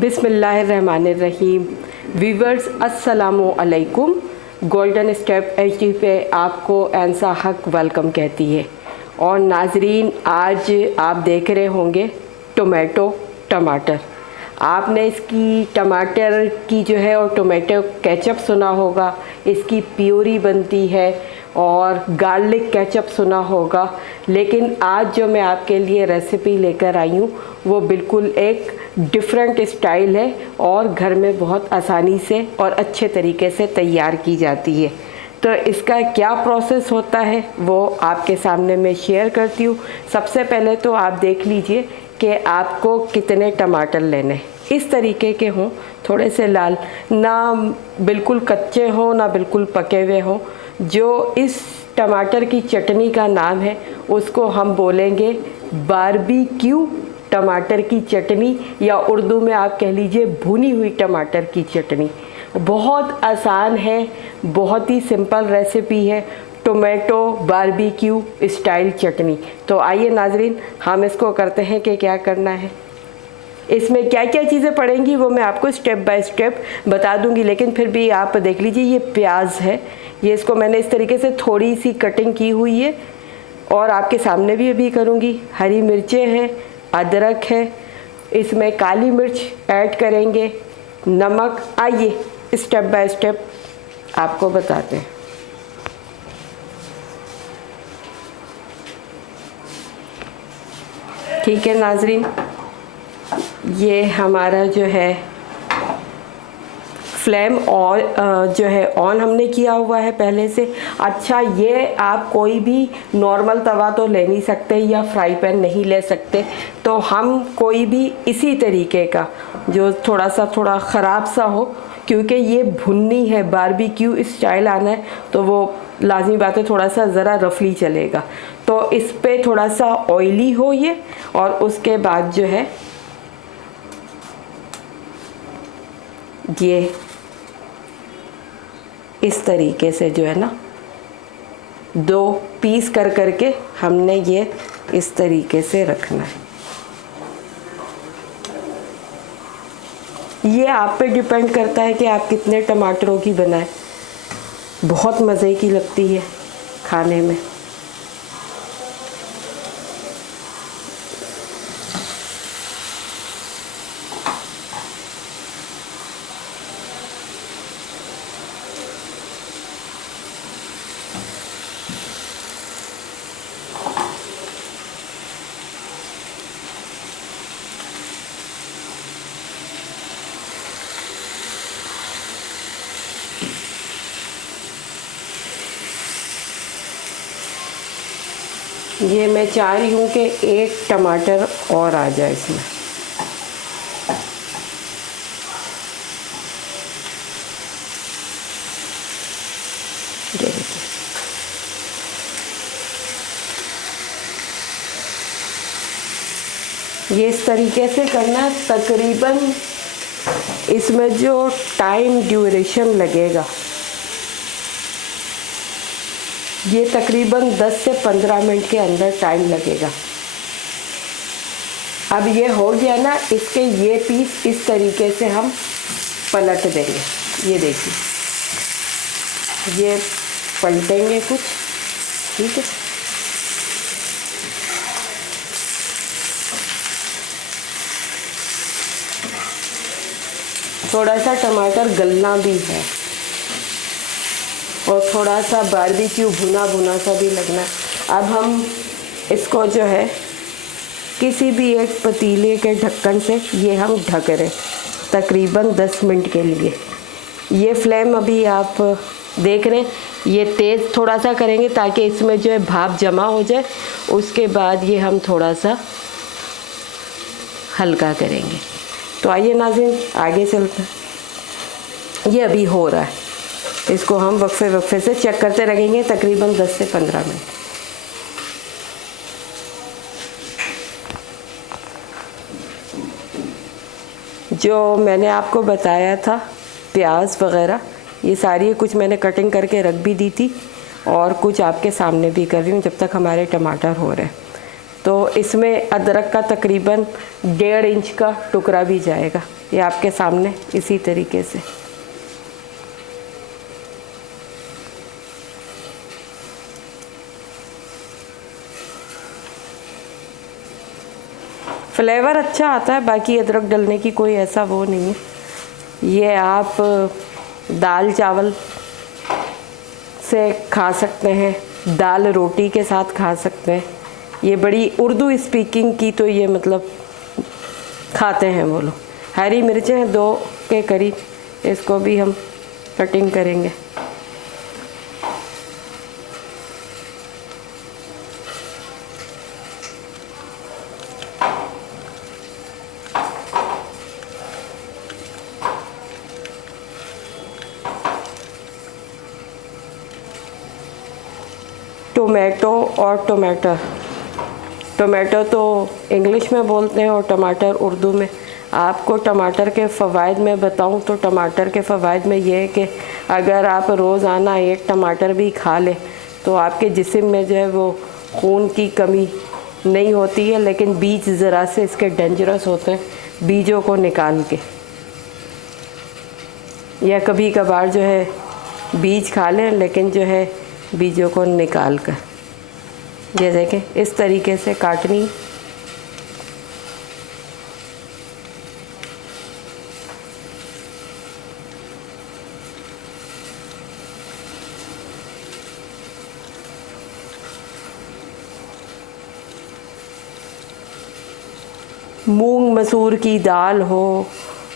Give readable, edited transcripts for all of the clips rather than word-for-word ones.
बिस्मिल्लाहिर्रहमानिर्रहीम। व्यूवर्स अस्सलामु अलैकुम। गोल्डन स्टेप एचडी पे आपको एंसा हक वेलकम कहती है। और नाजरीन, आज आप देख रहे होंगे टमाटर। आपने इसकी टमाटर की जो है और टोमेटो केचप सुना होगा, इसकी प्यूरी बनती है और गार्लिक केचप सुना होगा। लेकिन आज जो मैं आपके लिए रेसिपी लेकर आई हूँ वो बिल्कुल एक डिफरेंट स्टाइल है और घर में बहुत आसानी से और अच्छे तरीके से तैयार की जाती है। तो इसका क्या प्रोसेस होता है वो आपके सामने मैं शेयर करती हूँ। सबसे पहले तो आप देख लीजिए कि आपको कितने टमाटर लेने हैं। इस तरीके के हों, थोड़े से लाल, ना बिल्कुल कच्चे हों ना बिल्कुल पके हुए हों। जो इस टमाटर की चटनी का नाम है उसको हम बोलेंगे बारबेक्यू टमाटर की चटनी, या उर्दू में आप कह लीजिए भुनी हुई टमाटर की चटनी। बहुत आसान है, बहुत ही सिंपल रेसिपी है, टोमेटो बारबेक्यू स्टाइल चटनी। तो आइए नाजरीन, हम इसको करते हैं कि क्या करना है। इसमें क्या क्या चीज़ें पड़ेंगी वो मैं आपको स्टेप बाय स्टेप बता दूंगी, लेकिन फिर भी आप देख लीजिए। ये प्याज है, ये इसको मैंने इस तरीके से थोड़ी सी कटिंग की हुई है और आपके सामने भी अभी करूँगी। हरी मिर्चें हैं, अदरक है, इसमें काली मिर्च ऐड करेंगे, नमक। आइए स्टेप बाय स्टेप आपको बताते हैं। ठीक है नाजरीन, ये हमारा जो है फ्लेम और जो है ऑन हमने किया हुआ है पहले से। अच्छा, ये आप कोई भी नॉर्मल तवा तो ले नहीं सकते या फ्राई पैन नहीं ले सकते, तो हम कोई भी इसी तरीके का जो थोड़ा ख़राब सा हो, क्योंकि ये भुन्नी है, बारबेक्यू स्टाइल आना है तो वो लाजमी बात है थोड़ा सा ज़रा रफली चलेगा। तो इस पे थोड़ा सा ऑयली हो ये, और उसके बाद जो है ये इस तरीके से जो है ना, दो पीस कर करके हमने ये इस तरीके से रखना है। ये आप पे डिपेंड करता है कि आप कितने टमाटरों की बनाएं। बहुत मज़े की लगती है खाने में। ये मैं चाह रही हूँ कि एक टमाटर और आ जाए इसमें। ये देखिए, ये इस तरीके से करना है। तकरीबन इसमें जो टाइम ड्यूरेशन लगेगा ये तकरीबन 10 से 15 मिनट के अंदर टाइम लगेगा। अब ये हो गया ना, इसके ये पीस इस तरीके से हम पलट देंगे। ये देखिए, ये पलटेंगे कुछ, ठीक है। थोड़ा सा टमाटर गलना भी है और थोड़ा सा बारबेक्यू भुना भुना सा भी लगना है। अब हम इसको जो है किसी भी एक पतीले के ढक्कन से ये हम ढक रहे तकरीबन 10 मिनट के लिए। ये फ्लेम अभी आप देख रहे हैं, ये तेज़ थोड़ा सा करेंगे ताकि इसमें जो है भाप जमा हो जाए। उसके बाद ये हम थोड़ा सा हल्का करेंगे। तो आइए नाज़रीन, आगे चलते हैं। ये अभी हो रहा है, इसको हम वक्फे वक्फे से चेक करते रहेंगे तकरीबन 10 से 15 मिनट। जो मैंने आपको बताया था प्याज वगैरह, ये सारी कुछ मैंने कटिंग करके रख भी दी थी और कुछ आपके सामने भी कर रही हूँ जब तक हमारे टमाटर हो रहे हैं। तो इसमें अदरक का तकरीबन 1.5 इंच का टुकड़ा भी जाएगा। ये आपके सामने इसी तरीके से। फ्लेवर अच्छा आता है, बाकी अदरक डलने की कोई ऐसा वो नहीं है। ये आप दाल चावल से खा सकते हैं, दाल रोटी के साथ खा सकते हैं। ये बड़ी उर्दू स्पीकिंग की तो ये मतलब खाते हैं वो लोग। हरी मिर्चें 2 के करीब, इसको भी हम कटिंग करेंगे। टोमेटो और टोमेटो तो इंग्लिश में बोलते हैं और टमाटर उर्दू में। आपको टमाटर के फ़वाइद में बताऊं तो टमाटर के फ़वाइद में ये है कि अगर आप रोज़ाना 1 टमाटर भी खा लें तो आपके जिस्म में जो है वो खून की कमी नहीं होती है। लेकिन बीज ज़रा से इसके डेंजरस होते हैं, बीजों को निकाल के, या कभी कभार जो है बीज खा लें लेकिन जो है बीजों को निकाल कर, जैसे कि इस तरीके से काटनी। मूंग मसूर की दाल हो,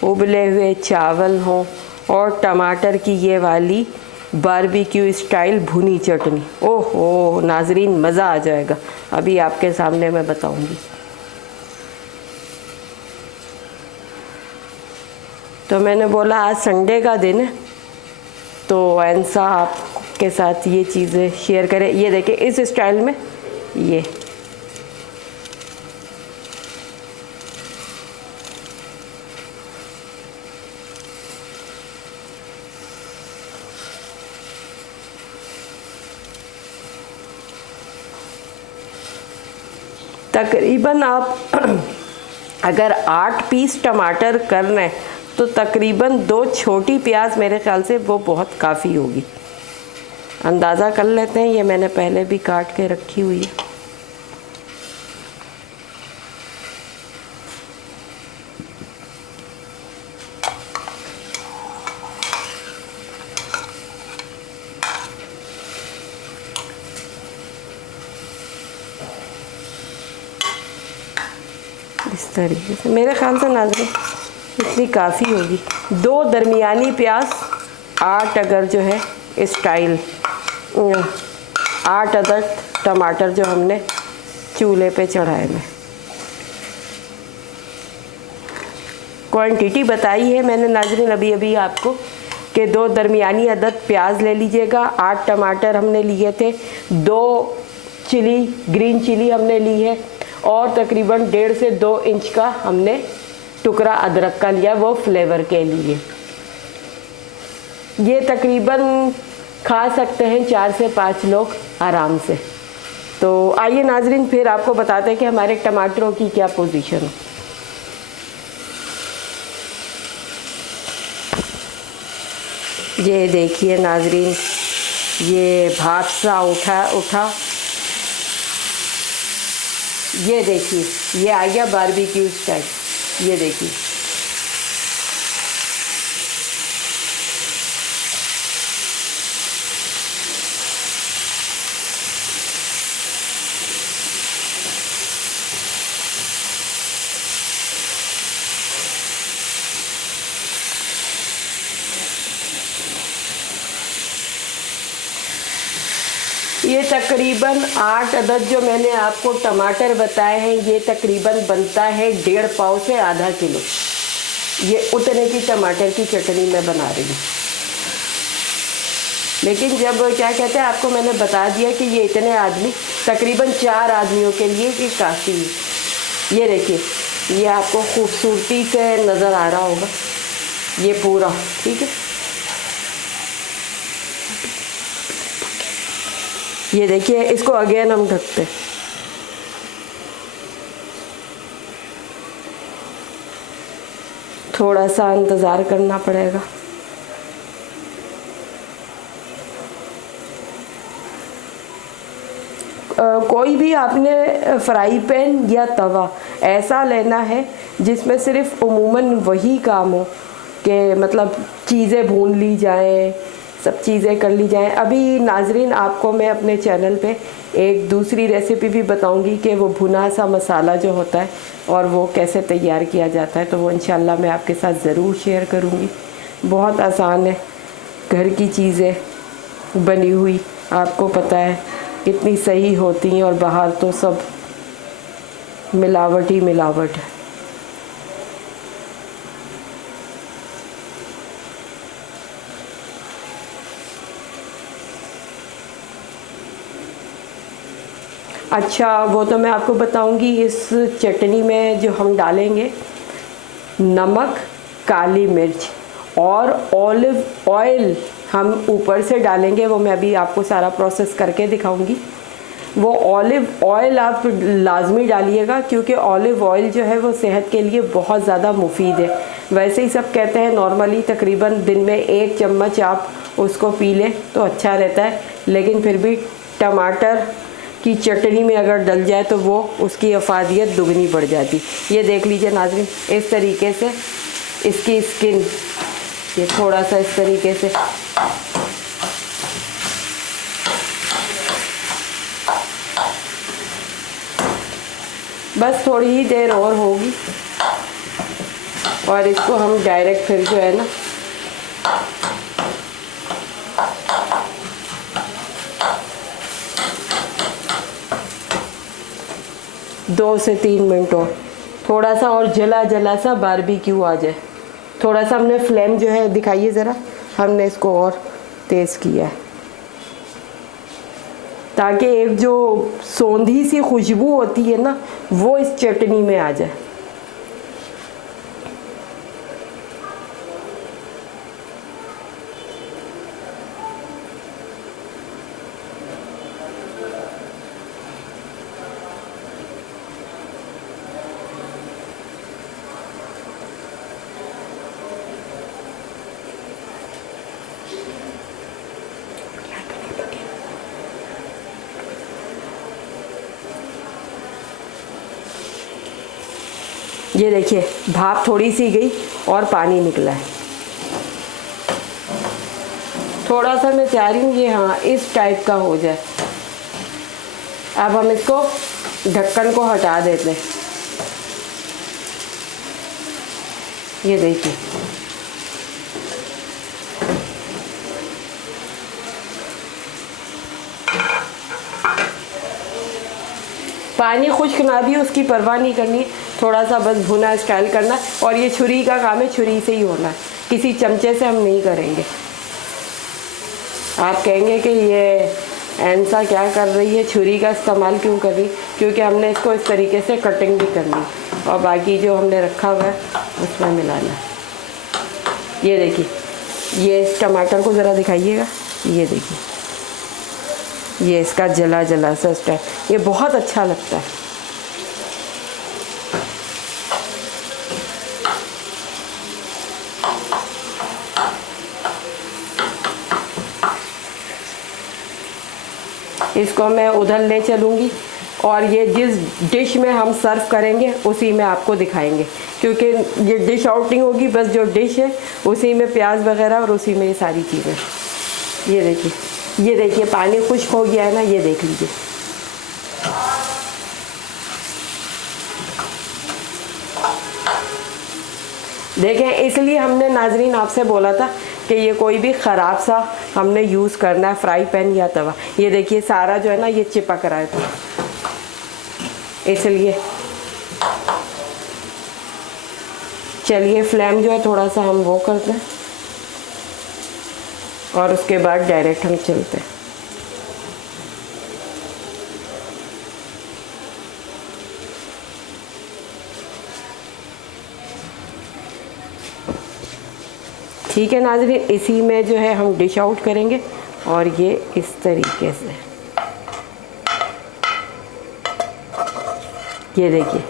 उबले हुए चावल हो और टमाटर की ये वाली बारबेक्यू स्टाइल भुनी चटनी, ओहो नाजरीन मज़ा आ जाएगा। अभी आपके सामने मैं बताऊंगी। तो मैंने बोला आज संडे का दिन है तो ऐसा आपके साथ ये चीज़ें शेयर करें। ये देखिए इस स्टाइल में ये तकरीबन आप अगर 8 पीस टमाटर कर रहे हैं तो तकरीबन 2 छोटी प्याज मेरे ख्याल से वो बहुत काफ़ी होगी। अंदाज़ा कर लेते हैं, ये मैंने पहले भी काट के रखी हुई है। इस तरीके से मेरे ख्याल से नाज़रीन इतनी काफ़ी होगी। 2 दरमियानी प्याज, 8 अगर जो है स्टाइल 8 अदद टमाटर जो हमने चूल्हे पे चढ़ाए में। क्वांटिटी बताई है मैंने नाज़रीन अभी अभी आपको कि 2 दरमियानी अदद प्याज ले लीजिएगा, 8 टमाटर हमने लिए थे, 2 चिली ग्रीन चिली हमने ली है और तकरीबन 1.5 से 2 इंच का हमने टुकड़ा अदरक का लिया, वो फ्लेवर के लिए। ये तकरीबन खा सकते हैं 4 से 5 लोग आराम से। तो आइए नाजरीन फिर आपको बताते हैं कि हमारे टमाटरों की क्या पोजीशन है। ये देखिए नाजरीन, ये भाप सा उठा ये देखिए ये आ गया बारबेक्यू स्टाइल। ये देखिए ये तकरीबन 8 अदद जो मैंने आपको टमाटर बताए हैं, ये तकरीबन बनता है 1.5 पाव से आधा किलो। ये उतने की टमाटर की चटनी मैं बना रही हूँ। लेकिन जब क्या कहते हैं आपको मैंने बता दिया कि ये इतने आदमी तकरीबन 4 आदमियों के लिए ये काफ़ी है। ये देखिए ये आपको खूबसूरती से नज़र आ रहा होगा ये पूरा, ठीक है। ये देखिए इसको अगेन हम ढकते हैं। थोड़ा सा इंतज़ार करना पड़ेगा। कोई भी आपने फ्राई पैन या तवा ऐसा लेना है जिसमें सिर्फ उमूमन वही काम हो कि मतलब चीज़ें भून ली जाएं, सब चीज़ें कर ली जाएं। अभी नाजरीन आपको मैं अपने चैनल पे एक दूसरी रेसिपी भी बताऊंगी कि वो भुना सा मसाला जो होता है और वो कैसे तैयार किया जाता है, तो वो इंशाल्लाह मैं आपके साथ ज़रूर शेयर करूंगी। बहुत आसान है, घर की चीज़ें बनी हुई, आपको पता है कितनी सही होती हैं, और बाहर तो सब मिलावट ही मिलावट है। अच्छा, वो तो मैं आपको बताऊंगी। इस चटनी में जो हम डालेंगे नमक, काली मिर्च और ऑलिव ऑयल हम ऊपर से डालेंगे, वो मैं अभी आपको सारा प्रोसेस करके दिखाऊंगी। वो ऑलिव ऑयल आप लाजमी डालिएगा, क्योंकि ऑलिव ऑयल जो है वो सेहत के लिए बहुत ज़्यादा मुफीद है। वैसे ही सब कहते हैं नॉर्मली तकरीबन दिन में 1 चम्मच आप उसको पी लें तो अच्छा रहता है, लेकिन फिर भी टमाटर की चटनी में अगर डल जाए तो वो उसकी अफादियत दुगनी बढ़ जाती। ये देख लीजिए नाज़रीन, इस तरीके से इसकी स्किन ये थोड़ा सा इस तरीके से बस थोड़ी ही देर और होगी, और इसको हम डायरेक्ट फिर जो है ना दो से 3 मिनट और थोड़ा सा और जला जला सा बारबेक्यू आ जाए। थोड़ा सा हमने फ्लेम जो है दिखाइए ज़रा, हमने इसको और तेज़ किया है ताकि एक जो सौंधी सी खुशबू होती है ना वो इस चटनी में आ जाए। ये देखिए भाप थोड़ी सी गई और पानी निकला है। थोड़ा सा मैं चाह रही हूँ ये हाँ इस टाइप का हो जाए। अब हम इसको ढक्कन को हटा देते हैं। ये देखिए पानी खुश्क ना भी उसकी परवाह नहीं करनी, थोड़ा सा बस भुना स्टाइल करना, और ये छुरी का काम है, छुरी से ही होना है, किसी चमचे से हम नहीं करेंगे। आप कहेंगे कि ये ऐसा क्या कर रही है, छुरी का इस्तेमाल क्यों कर रही, क्योंकि हमने इसको इस तरीके से कटिंग भी करनी और बाकी जो हमने रखा हुआ है उसमें मिलाना है। ये देखिए, ये इस टमाटर को ज़रा दिखाइएगा, ये देखिए ये इसका जला जला सा स्टाइल, ये बहुत अच्छा लगता है। इसको मैं उधर ले चलूँगी और ये जिस डिश में हम सर्व करेंगे उसी में आपको दिखाएंगे, क्योंकि ये डिश आउटिंग होगी, बस जो डिश है उसी में प्याज वगैरह और उसी में ये सारी चीज़ें। ये देखिए पानी खुश्क हो गया है ना, ये देख लीजिए। देखें, इसलिए हमने नाजरीन आपसे बोला था कि ये कोई भी ख़राब सा हमने यूज़ करना है फ्राई पैन या तवा। ये देखिए सारा जो है ना ये चिपक रहा है, तो इसलिए चलिए फ्लेम जो है थोड़ा सा हम वो करते हैं और उसके बाद डायरेक्ट हम चलते हैं। ठीक है नाज़रीन, इसी में जो है हम डिश आउट करेंगे और ये इस तरीके से, ये देखिए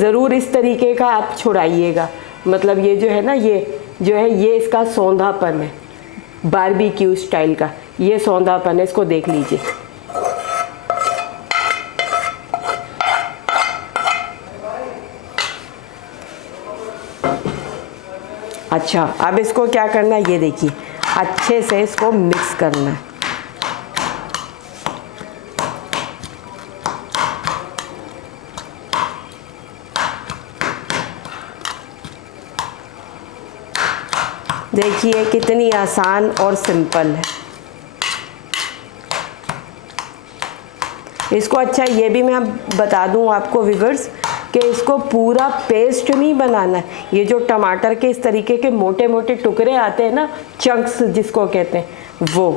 ज़रूर इस तरीके का आप छुड़ाइएगा। मतलब ये जो है ना, ये जो है ये इसका सौंधापन है, बारबेक्यू स्टाइल का ये सौंधापन है, इसको देख लीजिए। अच्छा, अब इसको क्या करना है, ये देखिए अच्छे से इसको मिक्स करना है। देखिए कितनी आसान और सिंपल है। इसको अच्छा ये भी मैं बता दूं आपको व्यूअर्स कि इसको पूरा पेस्ट नहीं बनाना है। ये जो टमाटर के इस तरीके के मोटे मोटे टुकड़े आते हैं ना, चंक्स जिसको कहते हैं, वो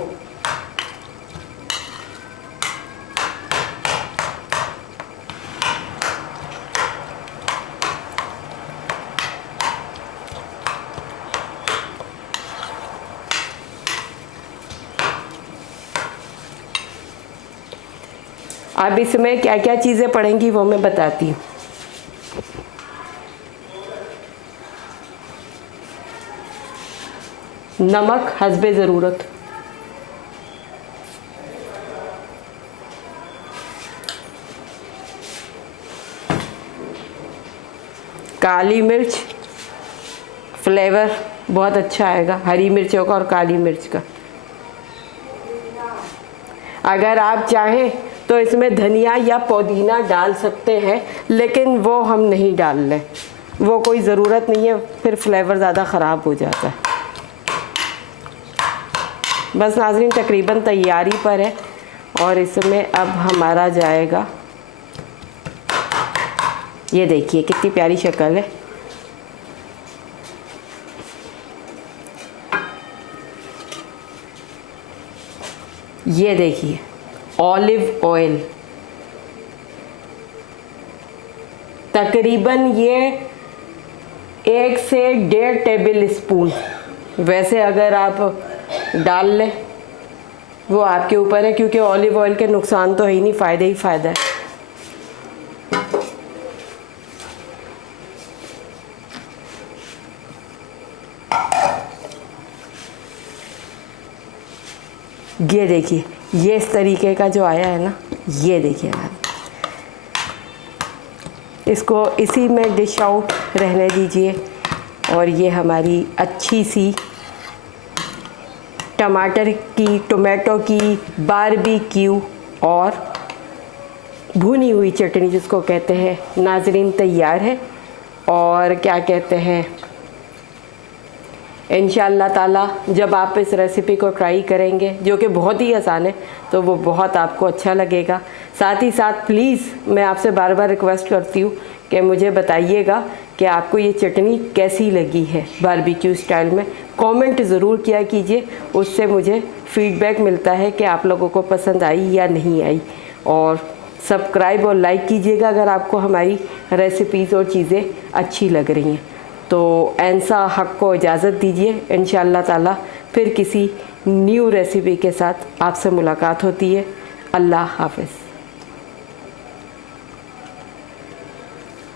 अब इसमें क्या क्या चीज़ें पड़ेंगी वो मैं बताती हूँ। नमक हस्बे ज़रूरत, काली मिर्च, फ्लेवर बहुत अच्छा आएगा हरी मिर्चों का और काली मिर्च का। अगर आप चाहें तो इसमें धनिया या पुदीना डाल सकते हैं, लेकिन वो हम नहीं डाल रहे, वो कोई ज़रूरत नहीं है, फिर फ्लेवर ज़्यादा ख़राब हो जाता है। बस नाज़रीन तकरीबन तैयारी पर है और इसमें अब हमारा जाएगा, ये देखिए कितनी प्यारी शक्ल है। ये देखिए ऑलिव ऑयल, तकरीबन ये 1 से 1.5 टेबल स्पून, वैसे अगर आप डाल लें वो आपके ऊपर है, क्योंकि ऑलिव ऑयल के नुकसान तो है ही नहीं, फ़ायदे ही फ़ायदा है। ये देखिए ये इस तरीके का जो आया है ना, ये देखिए आप इसको इसी में डिश आउट रहने दीजिए। और ये हमारी अच्छी सी टोमेटो की बारबेक्यू और भुनी हुई चटनी जिसको कहते हैं नाजरीन तैयार है। और क्या कहते हैं, इंशाअल्लाह ताला जब आप इस रेसिपी को ट्राई करेंगे, जो कि बहुत ही आसान है, तो वो बहुत आपको अच्छा लगेगा। साथ ही साथ प्लीज़ मैं आपसे बार बार रिक्वेस्ट करती हूँ कि मुझे बताइएगा कि आपको ये चटनी कैसी लगी है बारबेक्यू स्टाइल में। कमेंट ज़रूर किया कीजिए, उससे मुझे फीडबैक मिलता है कि आप लोगों को पसंद आई या नहीं आई। और सब्सक्राइब और लाइक कीजिएगा अगर आपको हमारी रेसिपीज़ और चीज़ें अच्छी लग रही हैं। तो ऐंसा हक को इजाज़त दीजिए, इंशाअल्लाह ताला फिर किसी न्यू रेसिपी के साथ आपसे मुलाकात होती है। अल्लाह हाफ़िज़।